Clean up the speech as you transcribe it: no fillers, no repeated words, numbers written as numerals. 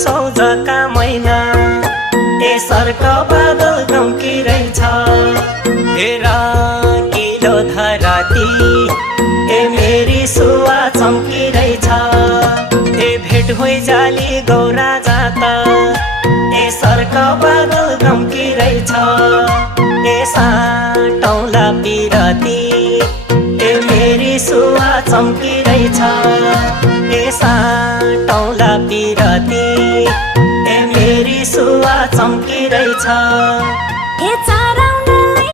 सौझका महिना ए सर्क बादल गम्किरहेछ हेर किलो धराती ए मेरी सुवा चम्किरहेछ ए भेट होइ जाली गौरा जाता ए सर्क बादल गम्किरहेछ ए साटौला पिरती ए मेरी सुवा चम्किरहेछ ए साटौला पिरती ए मेरी सुवा चम्किरहेछ ए